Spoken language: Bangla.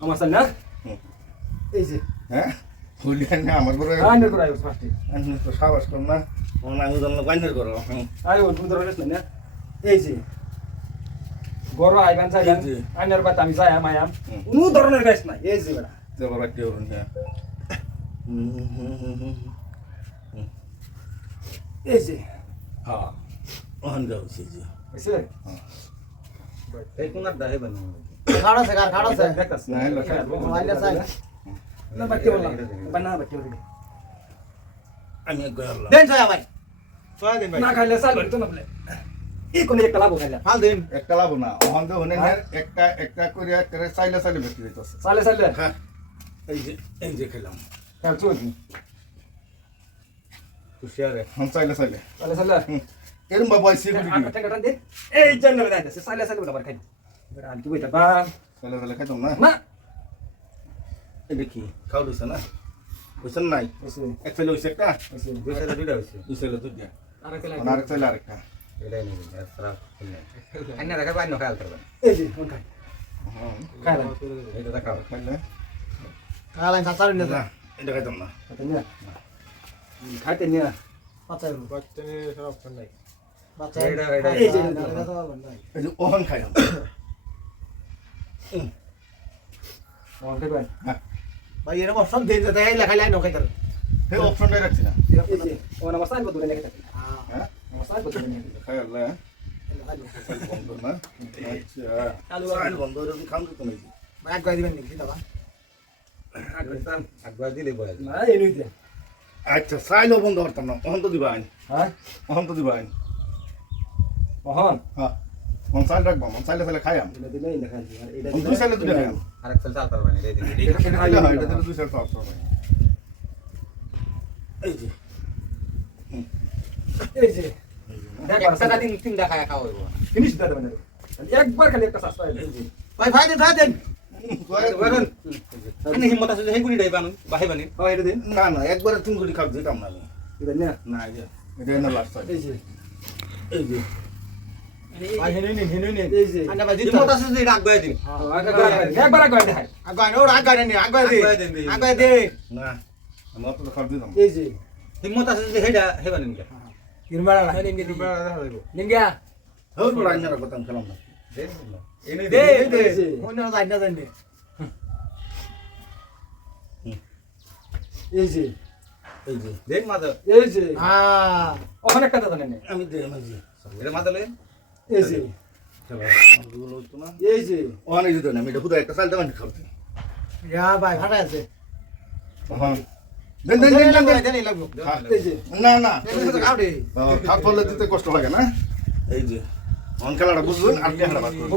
আমার সাল না। এই যে। হ্যাঁ? হুলিয়ান না আমার ঘরে আইনের করে আইস ফার্স্টে আমি তো সাবাস কম না। আমার আমি জানলাম বাইনের করো আরে ও তুমি ধরে না? এই যে। গরো এই যে। আইনের বাত আমি যাই মায়াম হুম। কোনো ধরনের নাই। এই যে হ্যাঁ এই যে। হ্যাঁ। ওখান যাও সেই যে। বুঝছে এই কোনার দাহে বানি খাড়া আছে কার খাড়া আছে? দেখতাছ না। আইলে চাই না বাকি বললাম। বানা বাকি বললাম। আমি গেলাম দেন ছয় ভাই। ছয় দিন ভাই। না খাইলে চাল বাড়ি তো না বলে এই কোনে একটা লাভ খাইলা? ফাল দিন। একটা লাভ না ওখান তো হনে একটা একটা করে একটা চাইলে চাইলে বেশি দিতেছে চালে চালে হ্যাঁ। এই যে এই যে খেলাম। হ্যাঁ চুল হন চালে এরম বাবা করে দে। এই জন্য দাইতেছে চালে চালে বলে খাই আনকি বইতা বা চাইলে চাইলে খাইতাম না না এই দেখি খাও দিছে না বুঝছেন নাই এক চাইলে হইছে একটা দুই সাইডে দুইটা হইছে দুই চাইলে দুই দিয়া আর একটা আর আরেক চাইলে আরেকটা এটাই নেই এসরা আইনা দেখা বাইন খায়াল করবেন এই যে কোন খাই খাইলাম এটা দেখাও খাইলে কালাইন সাসার নিয়ে না এটা খাইতাম না খাইতে নিয়া খাইতে নিয়া বাচ্চা বাচ্চা এইটা, এইটা। এই যে এটা ভাই এই যে ওহন খাইলাম ভাই এরকম অপশন দেন যাতে এই লেখা লাইন ওকে তার সেই অপশনটাই রাখছি না। ও নমস্কার কত দূরে নেকে হ্যাঁ। নমস্কার দূরে নেকে খাই আল্লাহ। বন্ধ না আচ্ছা বন্ধ খাম তো তুমি মাইক গাই দিবেন নাকি দাদা আচ্ছা চাইলেও বন্ধ করতাম না। ওহন দিবা আইন হ্যাঁ। ওহন তো দিবা আইন ওহন হ্যাঁ। মন চাইল রাখবা মন চাইলে চাইলে এটা মন দুই চাইলে দুই খাইয়াম। আরেক চাল পারবেন এটাই দিলে এটা দিলে দুই চাইল পাওয়া যাবে এই যে। এই যে। একটা দিন তিন দেখা খাওয়া হইব ফিনিশ দিতে দেবেন একবার খালি একটা সাস্তা ভাই ভাই দেন ভাই দেন। হিম্মত আছে সেই গুলি ডাইবান বাহে বানি হ্যাঁ এটা দিন। না না একবারে তিন কোটি খাব দিতাম না আমি। না এটা না লাস্ট এই যে। এই যে। হিম্মত আছে যে রাগ গায়ে দিন একবার একবার দেখাই। আগাই ওর আগাই নিন আগাই দে আগাই দেন, দিন। আগাই দে। না আমি অত খাব দিতাম। এই যে হিম্মত আছে যে হেডা হে বানিন কে কিরমাড়া না নিঙ্গা হোক বড় আইনার কথা খেলাম না। এনে দে দে অন্য যাই জানি এই যে এই যে। দেখ মাদা এই যে। হ্যাঁ। ওখানে একটা দাদা আমি দে আমি এটা মাদা লই এই যে। এই যে। ওখানে দিত না এটা খুদা একটা চাইল দেবেন খাব। ইয়া ভাই ফাটা আছে। হ্যাঁ। না না। খাপ ফলে দিতে কষ্ট লাগে না? এই যে। অন খেলাটা বুঝবেন আর খেলাটা বাদ করবেন।